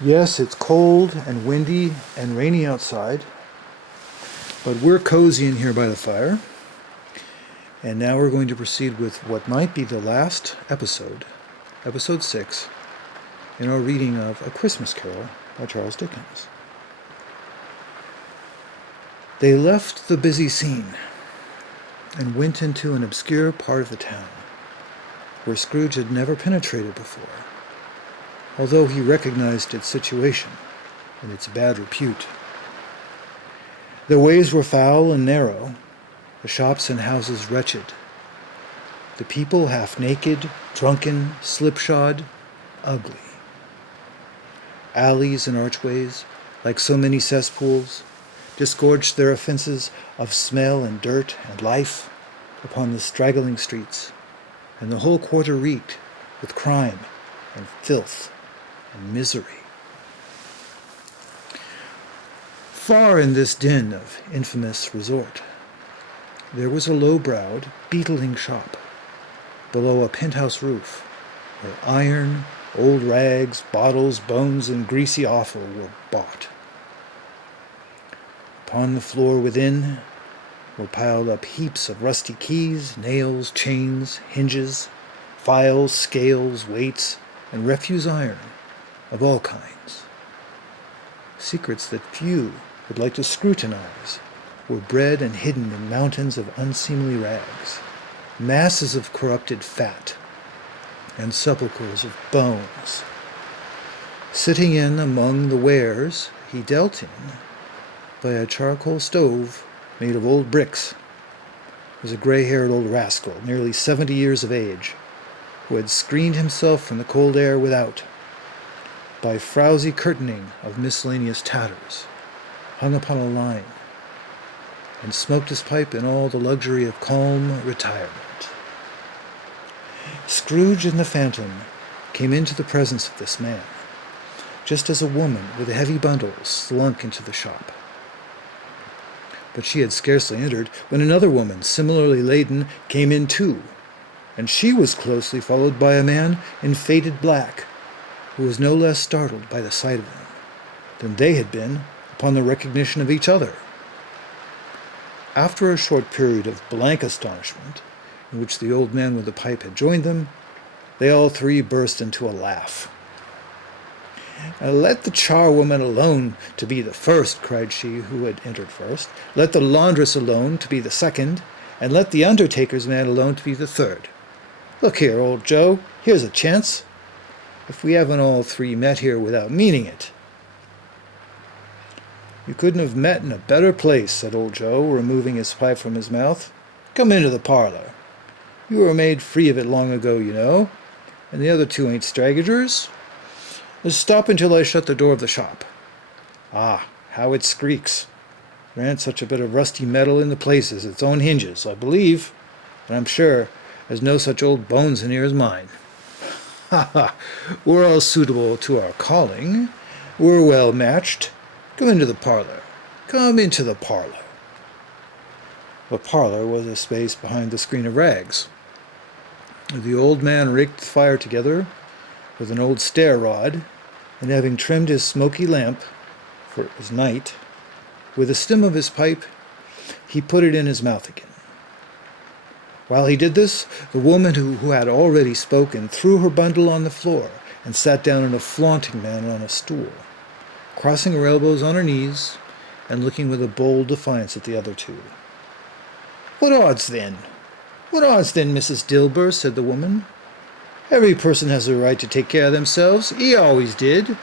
Yes, it's cold and windy and rainy outside, but we're cozy in here by the fire. And now we're going to proceed with what might be the last episode, episode 6, in our reading of A Christmas Carol by Charles Dickens. They left the busy scene and went into an obscure part of the town where Scrooge had never penetrated before, although he recognized its situation and its bad repute. The ways were foul and narrow, the shops and houses wretched, the people half naked, drunken, slipshod, ugly. Alleys and archways, like so many cesspools, disgorged their offenses of smell and dirt and life upon the straggling streets, and the whole quarter reeked with crime and filth and misery. Far in this den of infamous resort, there was a low-browed, beetling shop below a penthouse roof, where iron, old rags, bottles, bones, and greasy offal were bought. Upon the floor within were piled up heaps of rusty keys, nails, chains, hinges, files, scales, weights, and refuse iron of all kinds. Secrets that few would like to scrutinize were bred and hidden in mountains of unseemly rags, masses of corrupted fat, and sepulchres of bones. Sitting in among the wares he dealt in, by a charcoal stove made of old bricks, was a gray-haired old rascal, nearly 70 years of age, who had screened himself from the cold air without by frowsy curtaining of miscellaneous tatters, hung upon a line, and smoked his pipe in all the luxury of calm retirement. Scrooge and the Phantom came into the presence of this man, just as a woman with a heavy bundle slunk into the shop. But she had scarcely entered when another woman, similarly laden, came in too, and she was closely followed by a man in faded black, who was no less startled by the sight of them than they had been upon the recognition of each other. After a short period of blank astonishment, in which the old man with the pipe had joined them, they all three burst into a laugh. "Let the charwoman alone to be the first," cried she who had entered first. "Let the laundress alone to be the second, and let the undertaker's man alone to be the third. Look here, old Joe, here's a chance, if we haven't all three met here without meaning it." "You couldn't have met in a better place," said old Joe, removing his pipe from his mouth. "Come into the parlor. You were made free of it long ago, you know, and the other two ain't stragglers. Stop until I shut the door of the shop. Ah, how it squeaks! There ain't such a bit of rusty metal in the place as its own hinges, I believe, and I'm sure there's no such old bones in here as mine. Ha ha! We're all suitable to our calling. We're well matched. Come into the parlor. Come into the parlor." The parlor was a space behind the screen of rags. The old man raked the fire together with an old stair-rod, and having trimmed his smoky lamp, for it was night, with the stem of his pipe, he put it in his mouth again. While he did this, the woman who had already spoken threw her bundle on the floor and sat down in a flaunting manner on a stool, crossing her elbows on her knees and looking with a bold defiance at the other two. "What odds then? What odds then, Mrs. Dilber?" said the woman. "Every person has a right to take care of themselves. He always did."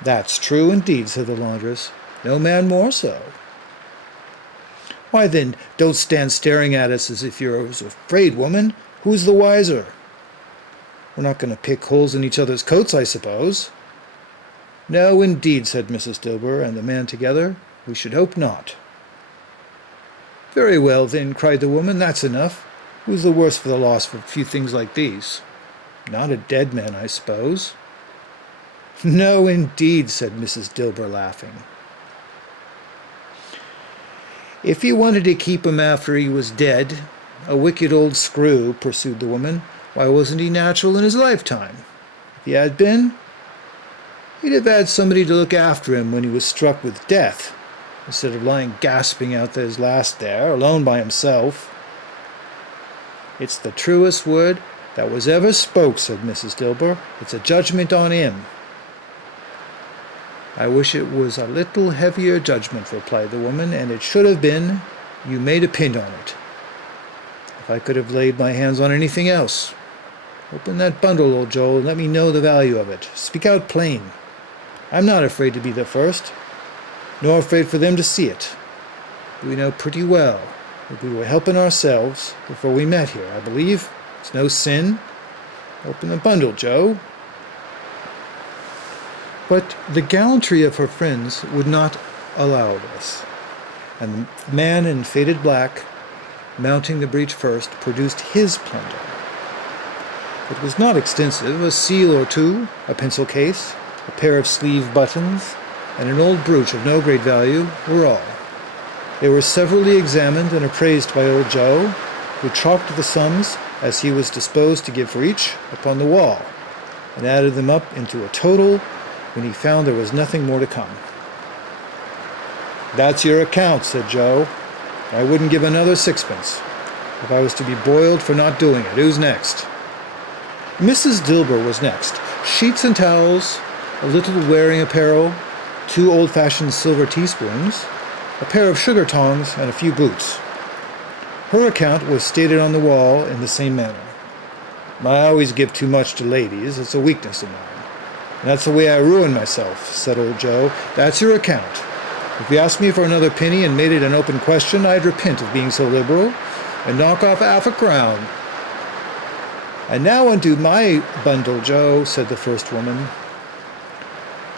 "That's true indeed," said the laundress. "No man more so." "Why then, don't stand staring at us as if you were afraid, woman. Who's the wiser? We're not going to pick holes in each other's coats, I suppose." "No, indeed," said Mrs. Dilber and the man together. "We should hope not." "Very well, then," cried the woman. "That's enough. Who's the worse for the loss for a few things like these? Not a dead man, I suppose." "No, indeed," said Mrs. Dilber, laughing. "If he wanted to keep him after he was dead, a wicked old screw," pursued the woman, "why wasn't he natural in his lifetime? If he had been, He'd have had somebody to look after him when he was struck with death, instead of lying gasping out his last there, alone by himself. It's the truest word that was ever spoke, said Mrs. Dilber. It's a judgment on him. I wish it was a little heavier judgment, replied the woman, and it should have been. You made a pin on it. If I could have laid my hands on anything else. Open that bundle, old Joe, and let me know the value of it. Speak out plain. I'm not afraid to be the first, nor afraid for them to see it. We know pretty well that we were helping ourselves before we met here, I believe. It's no sin. Open the bundle, Joe. But the gallantry of her friends would not allow this, and the man in faded black, mounting the breech first, produced his plunder. It was not extensive. A seal or two, a pencil case, a pair of sleeve buttons, and an old brooch of no great value were all. They were severally examined and appraised by old Joe, who chalked the sums, as he was disposed to give for each, upon the wall, and added them up into a total when he found there was nothing more to come. That's your account, said Joe. I wouldn't give another sixpence if I was to be boiled for not doing it. Who's next? Mrs. Dilber was next. Sheets and towels, a little wearing apparel, 2 old-fashioned silver teaspoons, a pair of sugar tongs, and a few boots. Her account was stated on the wall in the same manner. I always give too much to ladies. It's a weakness of mine. And that's the way I ruin myself, said old Joe. That's your account. If you asked me for another penny and made it an open question, I'd repent of being so liberal and knock off half a crown. And now undo my bundle, Joe, said the first woman.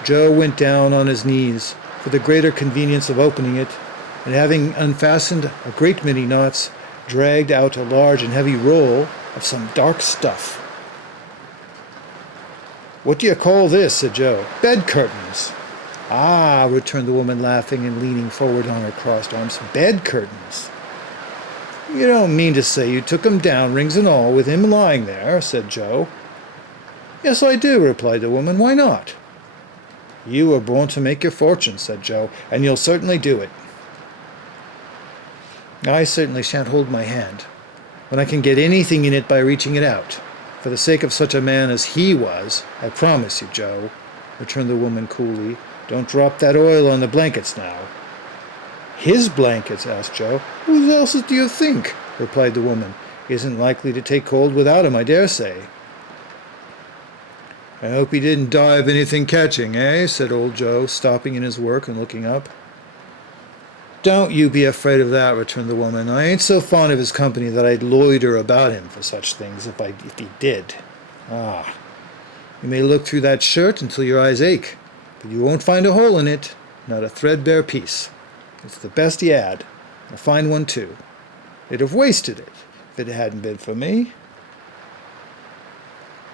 Joe went down on his knees for the greater convenience of opening it, and having unfastened a great many knots, dragged out a large and heavy roll of some dark stuff. What do you call this? Said Joe. Bed curtains. Ah, returned the woman, laughing and leaning forward on her crossed arms. Bed curtains. You don't mean to say you took 'em down, rings and all, with him lying there, said Joe. Yes, I do, replied the woman. Why not? You were born to make your fortune, said Joe, and you'll certainly do it. I certainly shan't hold my hand when I can get anything in it by reaching it out. For the sake of such a man as he was, I promise you, Joe, returned the woman coolly. Don't drop that oil on the blankets now. His blankets? Asked Joe. Whose else's do you think? Replied the woman. He isn't likely to take cold without 'em, I dare say. I hope he didn't die of anything catching, eh? Said old Joe, stopping in his work and looking up. Don't you be afraid of that, returned the woman. I ain't so fond of his company that I'd loiter about him for such things if he did. Ah, you may look through that shirt until your eyes ache, but you won't find a hole in it, not a threadbare piece. It's the best he had, a fine one too. They'd have wasted it if it hadn't been for me.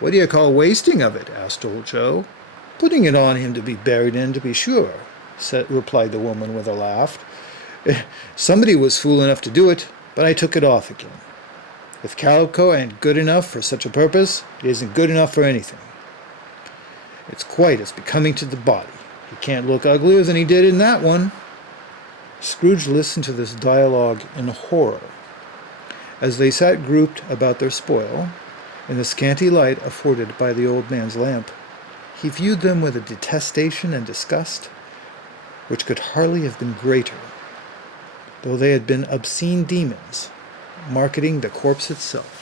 What do you call wasting of it? Asked old Joe. Putting it on him to be buried in, to be sure, replied the woman with a laugh. Somebody was fool enough to do it, but I took it off again. If calico ain't good enough for such a purpose, it isn't good enough for anything. It's quite as becoming to the body. He can't look uglier than he did in that one. Scrooge listened to this dialogue in horror. As they sat grouped about their spoil, in the scanty light afforded by the old man's lamp, he viewed them with a detestation and disgust which could hardly have been greater, though they had been obscene demons, marketing the corpse itself.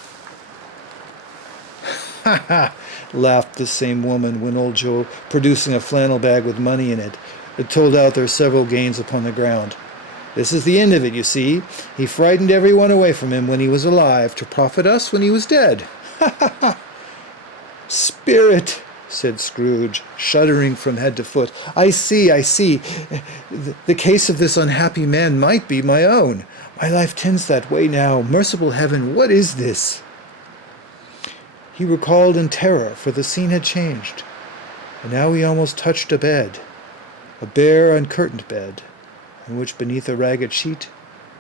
Ha ha! Laughed this same woman when old Joe, producing a flannel bag with money in it, had told out their several gains upon the ground. This is the end of it, you see. He frightened everyone away from him when he was alive, to profit us when he was dead. Ha ha ha! Spirit, said Scrooge, shuddering from head to foot. I see. The case of this unhappy man might be my own. My life tends that way now. Merciful heaven, what is this? He recalled in terror, for the scene had changed, and now he almost touched a bed, a bare, uncurtained bed, in which beneath a ragged sheet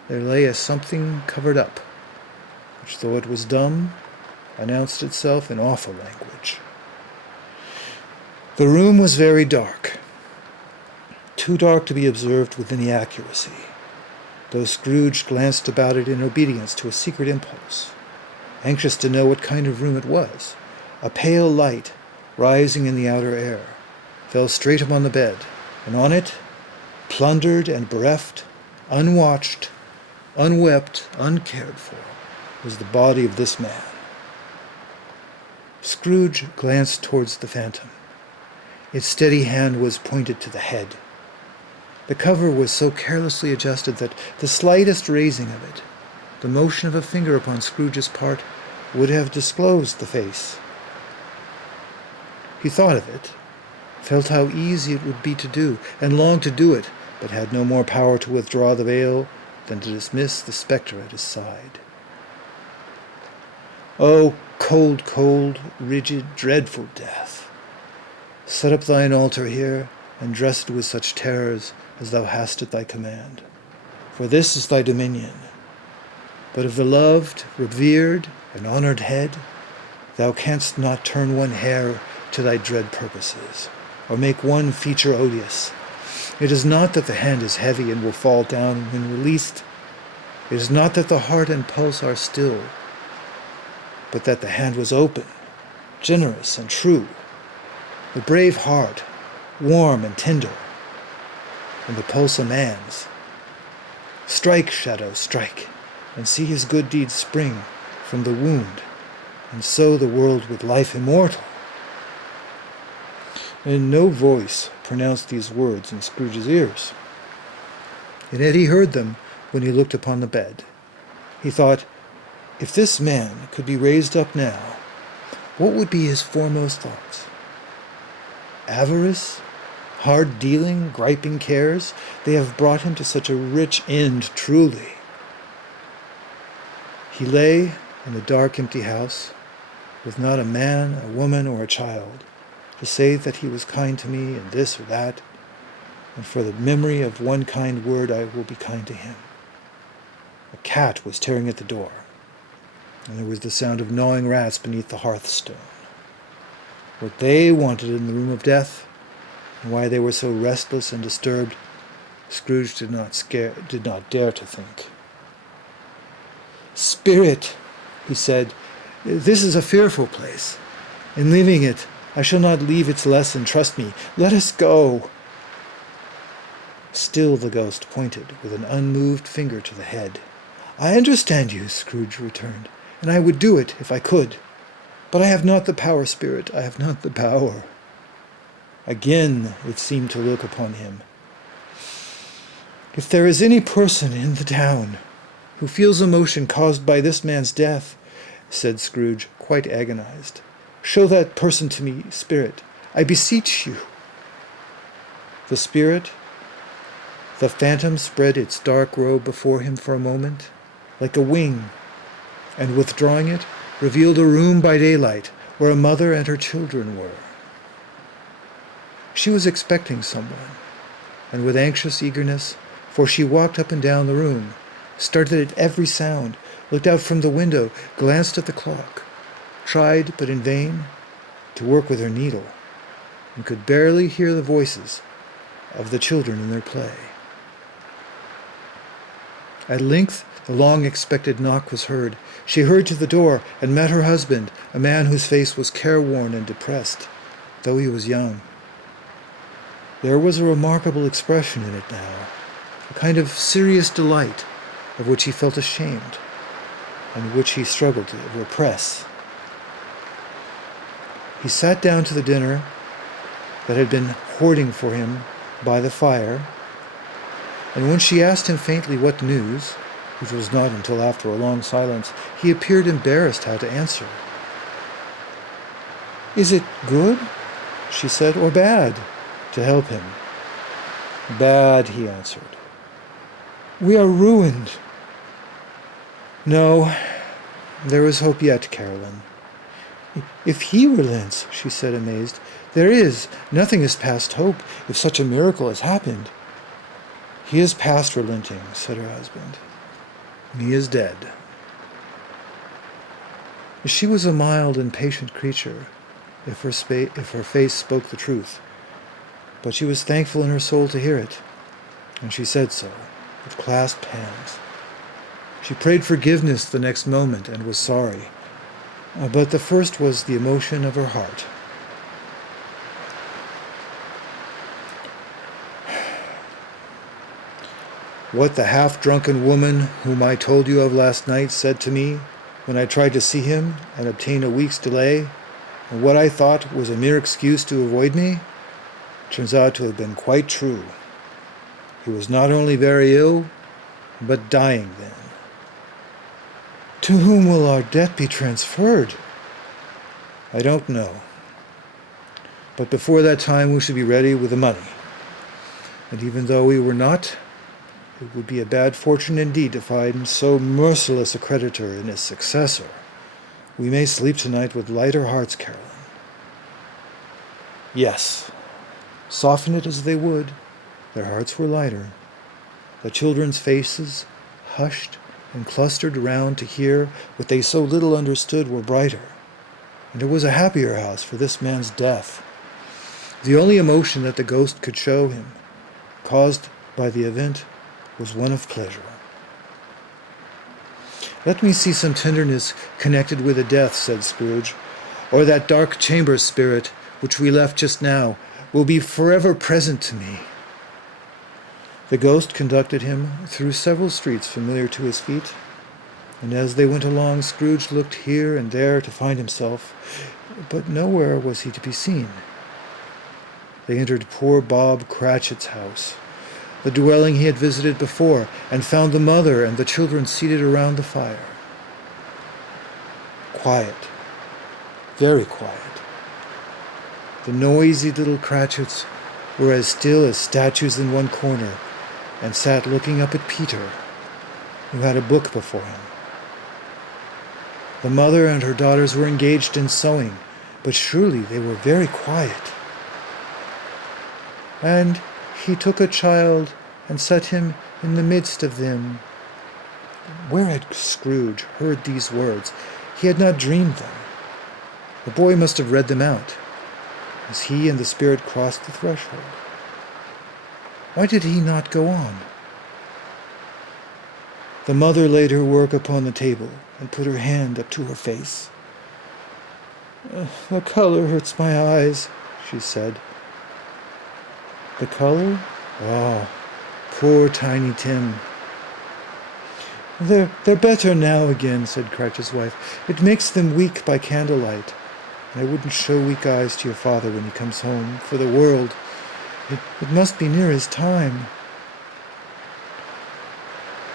there lay a something covered up, which, though it was dumb, announced itself in awful language. The room was very dark, too dark to be observed with any accuracy, though Scrooge glanced about it in obedience to a secret impulse, anxious to know what kind of room it was. A pale light, rising in the outer air, fell straight upon the bed, and on it, plundered and bereft, unwatched, unwept, uncared for, was the body of this man. Scrooge glanced towards the phantom. Its steady hand was pointed to the head. The cover was so carelessly adjusted that the slightest raising of it, the motion of a finger upon Scrooge's part, would have disclosed the face. He thought of it, felt how easy it would be to do, and longed to do it, but had no more power to withdraw the veil than to dismiss the spectre at his side. O cold, cold, rigid, dreadful death, set up thine altar here, and dress it with such terrors as thou hast at thy command. For this is thy dominion. But of the loved, revered, and honoured head, thou canst not turn one hair to thy dread purposes, or make one feature odious. It is not that the hand is heavy and will fall down when released. It is not that the heart and pulse are still, but that the hand was open, generous and true, the brave heart, warm and tender, and the pulse a man's. Strike, shadow, strike, and see his good deeds spring from the wound, and sow the world with life immortal. And no voice pronounced these words in Scrooge's ears. And yet he heard them when he looked upon the bed. He thought, if this man could be raised up now, what would be his foremost thoughts? Avarice? Hard dealing, griping cares? They have brought him to such a rich end, truly. He lay in the dark, empty house, with not a man, a woman, or a child, to say that he was kind to me in this or that, and for the memory of one kind word I will be kind to him. A cat was tearing at the door, and there was the sound of gnawing rats beneath the hearthstone. What they wanted in the room of death, and why they were so restless and disturbed, Scrooge did not dare to think. Spirit, he said, this is a fearful place. In leaving it, I shall not leave its lesson, trust me. Let us go. Still the ghost pointed with an unmoved finger to the head. I understand you, Scrooge returned, and I would do it if I could. But I have not the power, Spirit, I have not the power. Again it seemed to look upon him. If there is any person in the town who feels emotion caused by this man's death, said Scrooge, quite agonized, show that person to me, Spirit, I beseech you. The spirit, the phantom, spread its dark robe before him for a moment, like a wing, and withdrawing it, revealed a room by daylight where a mother and her children were. She was expecting someone, and with anxious eagerness, for she walked up and down the room, started at every sound, looked out from the window, glanced at the clock, tried, but in vain, to work with her needle, and could barely hear the voices of the children in their play. At length, the long-expected knock was heard. She hurried to the door and met her husband, a man whose face was careworn and depressed, though he was young. There was a remarkable expression in it now, a kind of serious delight of which he felt ashamed, and which he struggled to repress. He sat down to the dinner that had been hoarding for him by the fire, and when she asked him faintly what news, which was not until after a long silence, he appeared embarrassed how to answer. Is it good, she said, or bad, to help him? Bad, he answered. We are ruined. No, there is hope yet, Carolyn. If he relents, she said, amazed, there is. Nothing is past hope, if such a miracle has happened. He is past relenting, said her husband. He is dead. She was a mild and patient creature, if her face spoke the truth. But she was thankful in her soul to hear it, and she said so, with clasped hands. She prayed forgiveness the next moment and was sorry, but the first was the emotion of her heart. What the half-drunken woman whom I told you of last night said to me when I tried to see him and obtain a week's delay, and what I thought was a mere excuse to avoid me, turns out to have been quite true. He was not only very ill, but dying then. To whom will our debt be transferred? I don't know. But before that time we should be ready with the money. And even though we were not, it would be a bad fortune indeed to find so merciless a creditor in his successor. We may sleep tonight with lighter hearts, Caroline. Yes, soften it as they would, their hearts were lighter. The children's faces, hushed and clustered around to hear what they so little understood, were brighter. And it was a happier house for this man's death. The only emotion that the ghost could show him, caused by the event, was one of pleasure. Let me see some tenderness connected with the death, said Scrooge, or that dark chamber spirit which we left just now will be forever present to me. The ghost conducted him through several streets familiar to his feet, and as they went along, Scrooge looked here and there to find himself, but nowhere was he to be seen. They entered poor Bob Cratchit's house, the dwelling he had visited before, and found the mother and the children seated around the fire. Quiet, very quiet. The noisy little Cratchits were as still as statues in one corner, and sat looking up at Peter, who had a book before him. The mother and her daughters were engaged in sewing, but surely they were very quiet. And he took a child and set him in the midst of them. Where had Scrooge heard these words? He had not dreamed them. The boy must have read them out as he and the spirit crossed the threshold. Why did he not go on? The mother laid her work upon the table and put her hand up to her face. The color hurts my eyes, she said. The color? Oh, poor Tiny Tim. They're better now again, said Cratchit's wife. It makes them weak by candlelight. I wouldn't show weak eyes to your father when he comes home, for the world. It must be near his time.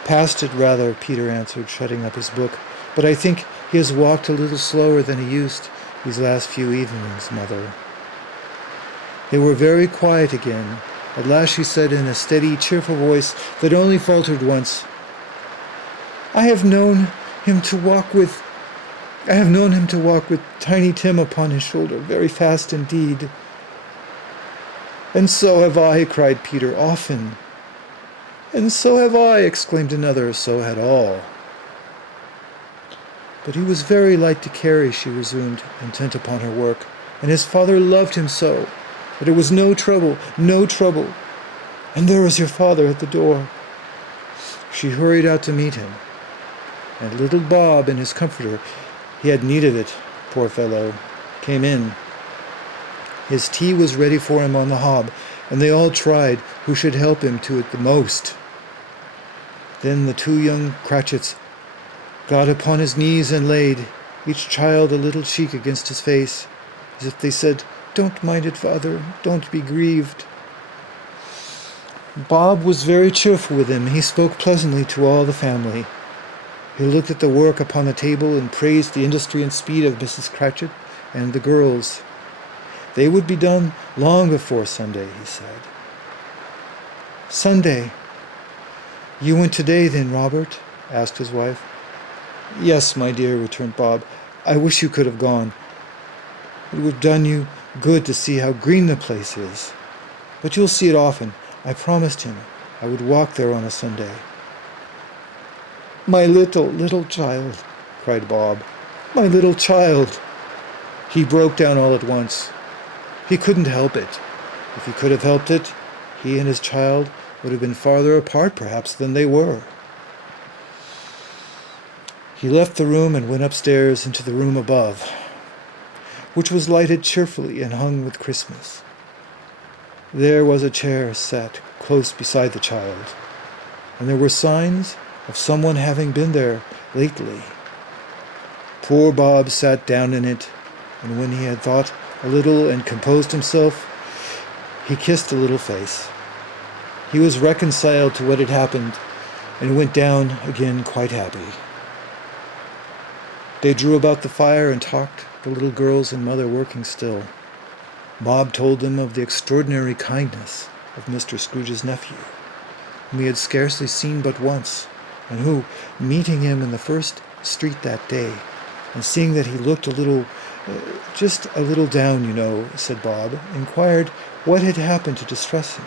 Past it, rather, Peter answered, shutting up his book. But I think he has walked a little slower than he used these last few evenings, Mother. They were very quiet again. At last she said in a steady, cheerful voice that only faltered once, I have known him to walk with Tiny Tim upon his shoulder, very fast indeed. And so have I, cried Peter, often. And so have I, exclaimed another, so had all. But he was very light to carry, she resumed, intent upon her work, and his father loved him so, that it was no trouble. And there was your father at the door. She hurried out to meet him, and little Bob in his comforter, he had need of it, poor fellow, came in. His tea was ready for him on the hob, and they all tried who should help him to it the most. Then the two young Cratchits got upon his knees and laid, each child a little cheek against his face, as if they said, Don't mind it, Father, don't be grieved. Bob was very cheerful with them. He spoke pleasantly to all the family. He looked at the work upon the table and praised the industry and speed of Mrs. Cratchit and the girls. They would be done long before Sunday, he said. Sunday. You went today, then, Robert? Asked his wife. Yes, my dear, returned Bob. I wish you could have gone. It would have done you good to see how green the place is. But you'll see it often. I promised him I would walk there on a Sunday. My little child, cried Bob. My little child. He broke down all at once. He couldn't help it. If he could have helped it, he and his child would have been farther apart, perhaps, than they were. He left the room and went upstairs into the room above, which was lighted cheerfully and hung with Christmas. There was a chair set close beside the child, and there were signs of someone having been there lately. Poor Bob sat down in it, and when he had thought a little and composed himself, he kissed the little face. He was reconciled to what had happened, and went down again quite happy. They drew about the fire and talked, the little girls and mother working still. Bob told them of the extraordinary kindness of Mr. Scrooge's nephew, whom he had scarcely seen but once, and who, meeting him in the first street that day, and seeing that he looked just a little down, said Bob, inquired what had happened to distress him.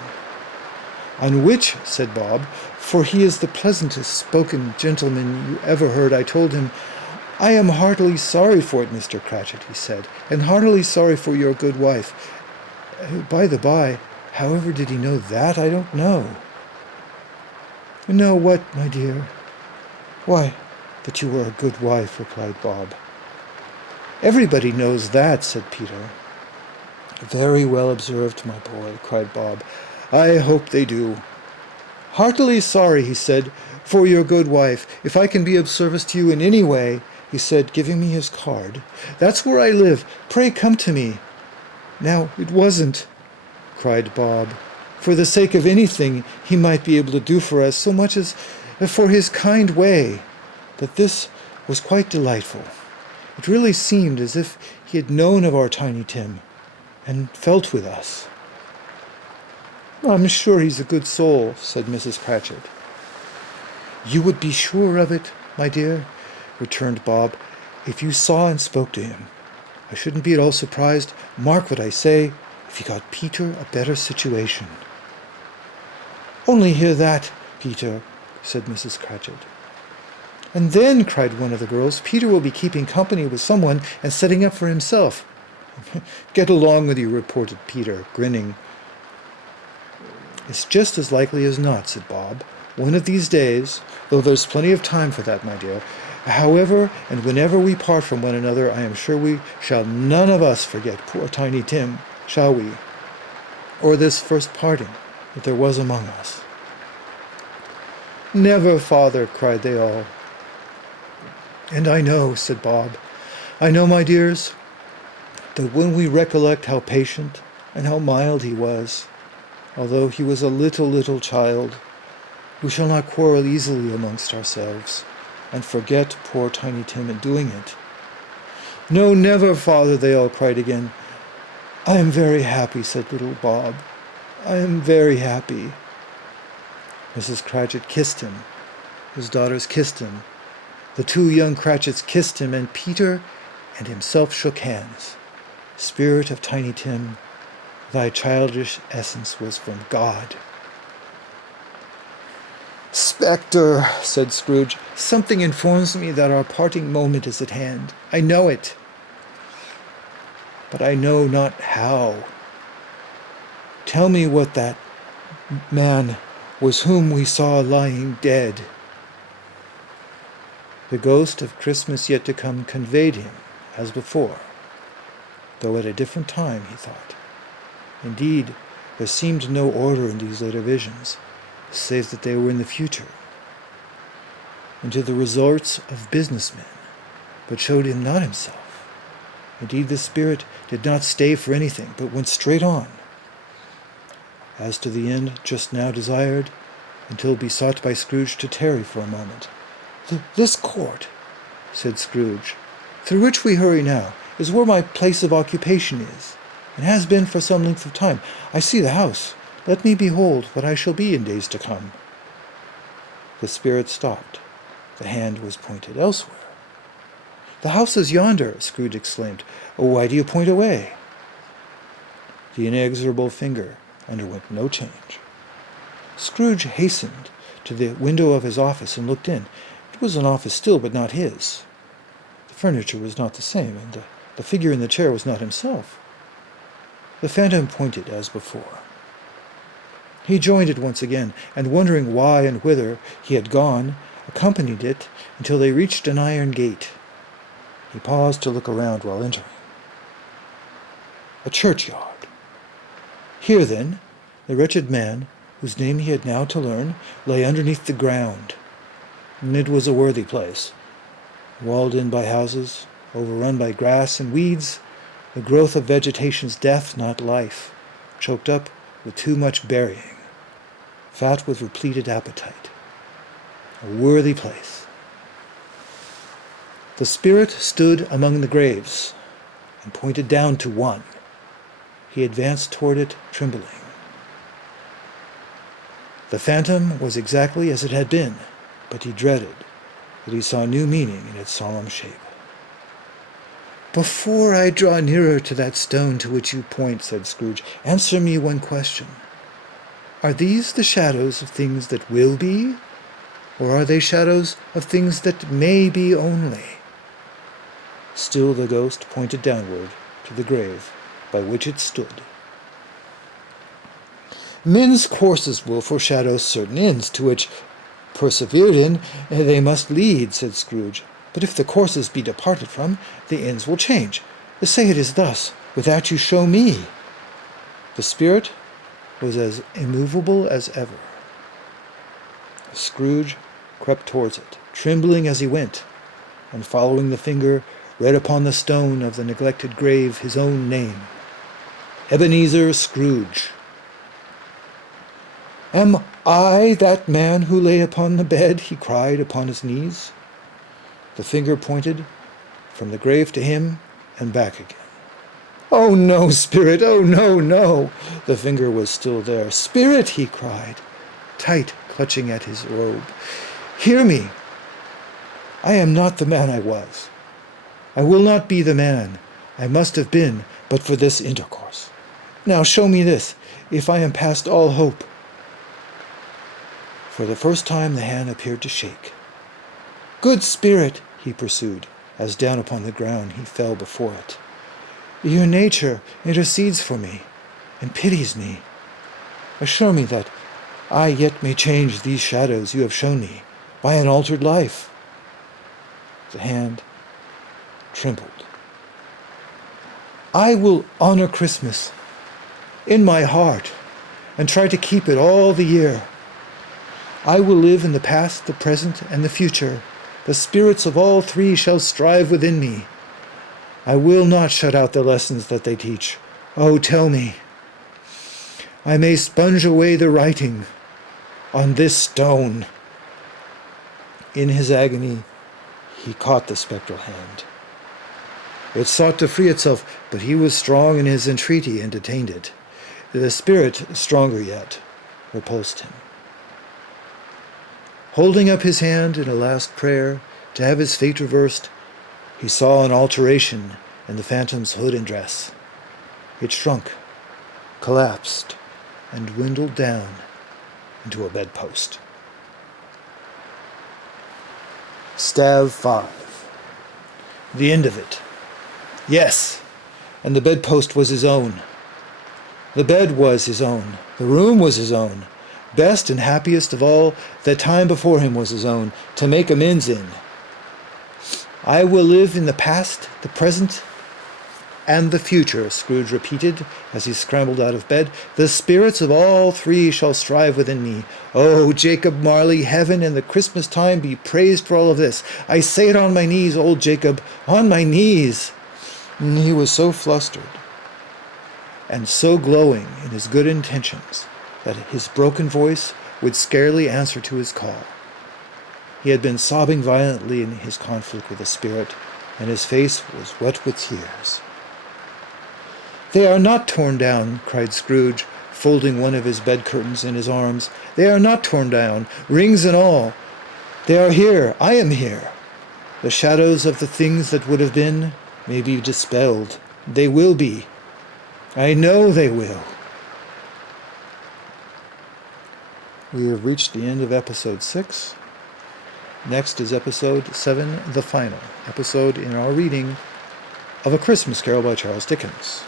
On which, said Bob, for he is the pleasantest spoken gentleman you ever heard, I told him, I am heartily sorry for it, Mr. Cratchit, he said, and heartily sorry for your good wife. By the by, however did he know that? I don't know. Know what, my dear? Why, that you were a good wife, replied Bob. Everybody knows that, said Peter. Very well observed, my boy, cried Bob. I hope they do. Heartily sorry, he said, for your good wife. If I can be of service to you in any way, he said, giving me his card. That's where I live. Pray come to me. Now, it wasn't, cried Bob, for the sake of anything he might be able to do for us, so much as for his kind way, that this was quite delightful. It really seemed as if he had known of our Tiny Tim, and felt with us. I'm sure he's a good soul, said Mrs. Cratchit. You would be sure of it, my dear, returned Bob, if you saw and spoke to him. I shouldn't be at all surprised, mark what I say, if he got Peter a better situation. Only hear that, Peter, said Mrs. Cratchit. And then, cried one of the girls, Peter will be keeping company with someone and setting up for himself. Get along with you, reported Peter, grinning. It's just as likely as not, said Bob. One of these days, though there's plenty of time for that, my dear. However, and whenever we part from one another, I am sure we shall none of us forget poor Tiny Tim, shall we? Or this first parting that there was among us. Never, father, cried they all. And I know, said Bob, I know, my dears, that when we recollect how patient and how mild he was, although he was a little child, we shall not quarrel easily amongst ourselves, and forget poor Tiny Tim in doing it. No, never, father, they all cried again. I am very happy, said little Bob. I am very happy. Mrs. Cratchit kissed him. His daughters kissed him. The two young Cratchits kissed him, and Peter and himself shook hands. Spirit of Tiny Tim, thy childish essence was from God. Spectre, said Scrooge, something informs me that our parting moment is at hand. I know it, but I know not how. Tell me what that man was whom we saw lying dead. The ghost of Christmas yet to come conveyed him, as before, though at a different time, he thought. Indeed, there seemed no order in these later visions, save that they were in the future, into the resorts of businessmen, but showed him not himself. Indeed, the spirit did not stay for anything, but went straight on, as to the end just now desired, until besought by Scrooge to tarry for a moment. This court, said Scrooge, through which we hurry now, is where my place of occupation is, and has been for some length of time. I see the house. Let me behold what I shall be in days to come. The spirit stopped. The hand was pointed elsewhere. The house is yonder, Scrooge exclaimed. Oh, why do you point away? The inexorable finger underwent no change. Scrooge hastened to the window of his office and looked in. It was an office still, but not his. The furniture was not the same, and the The figure in the chair was not himself. The phantom pointed as before. He joined it once again, and wondering why and whither he had gone, accompanied it until they reached an iron gate. He paused to look around while entering. A churchyard. Here, then, the wretched man, whose name he had now to learn, lay underneath the ground. And it was a worthy place, walled in by houses, overrun by grass and weeds, the growth of vegetation's death, not life, choked up with too much burying, fat with repleted appetite. A worthy place. The spirit stood among the graves and pointed down to one. He advanced toward it, trembling. The phantom was exactly as it had been, but he dreaded that he saw new meaning in its solemn shape. "Before I draw nearer to that stone to which you point," said Scrooge, "answer me one question. Are these the shadows of things that will be, or are they shadows of things that may be only?" Still the ghost pointed downward to the grave by which it stood. "Men's courses will foreshadow certain ends, to which, persevered in, they must lead," said Scrooge. "But if the courses be departed from, the ends will change. Say it is thus, without you show me." The spirit was as immovable as ever. Scrooge crept towards it, trembling as he went, and following the finger, read upon the stone of the neglected grave his own name, Ebenezer Scrooge. "Am I that man who lay upon the bed?" he cried upon his knees. The finger pointed from the grave to him and back again. "Oh no, spirit, oh no, no!" The finger was still there. "Spirit," he cried, tight clutching at his robe, "hear me. I am not the man I was. I will not be the man I must have been but for this intercourse. Now show me this, if I am past all hope." For the first time the hand appeared to shake. "Good spirit," he pursued, as down upon the ground he fell before it, "your nature intercedes for me and pities me. Assure me that I yet may change these shadows you have shown me by an altered life." The hand trembled. "I will honor Christmas in my heart and try to keep it all the year. I will live in the past, the present, and the future. The spirits of all three shall strive within me. I will not shut out the lessons that they teach. Oh, tell me, I may sponge away the writing on this stone." In his agony, he caught the spectral hand. It sought to free itself, but he was strong in his entreaty and detained it. The spirit, stronger yet, repulsed him. Holding up his hand in a last prayer to have his fate reversed, he saw an alteration in the phantom's hood and dress. It shrunk, collapsed, and dwindled down into a bedpost. Stab 5. The end of it. Yes, and the bedpost was his own. The bed was his own. The room was his own. Best and happiest of all, the time before him was his own, to make amends in. "I will live in the past, the present, and the future," Scrooge repeated as he scrambled out of bed. "The spirits of all three shall strive within me. Oh, Jacob Marley, heaven and the Christmas time be praised for all of this. I say it on my knees, old Jacob, on my knees." And he was so flustered and so glowing in his good intentions that his broken voice would scarcely answer to his call. He had been sobbing violently in his conflict with the spirit, and his face was wet with tears. "They are not torn down," cried Scrooge, folding one of his bed curtains in his arms. "They are not torn down, rings and all. They are here. I am here. The shadows of the things that would have been may be dispelled. They will be. I know they will." We have reached the end of episode 6. Next is episode 7, the final episode in our reading, of A Christmas Carol by Charles Dickens.